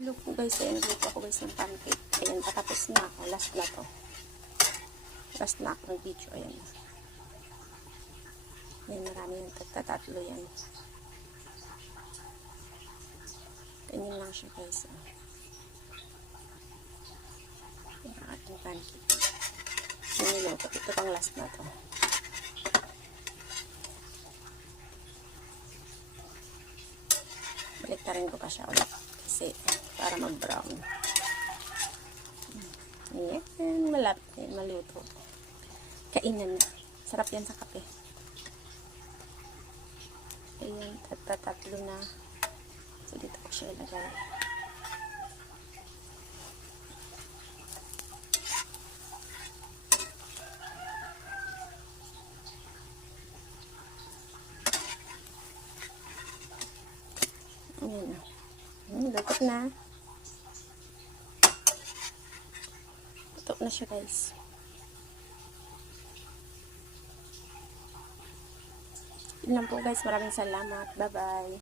Hello po guys, ayan, nagluto ako guys ng pancake. Ayan, patapos na ako. Last na to. Last na ako ng video. Ayan. Ayan, marami yan. Tatlo yan. Ganyan lang siya guys. Ayan ang ating pancake. Niluto. Ito pang last na to. Baliktarin ko pa siya ulit. Kasi para mag-brown. Ayan, malapit na yan, maluto. Kainan na. Sarap yan sa kape. Ayan, tatlo na. So, dito ko siya ilagay. Ayan na. Lukot na. Luto na siya guys. Yun lang po guys. Maraming salamat. Bye bye.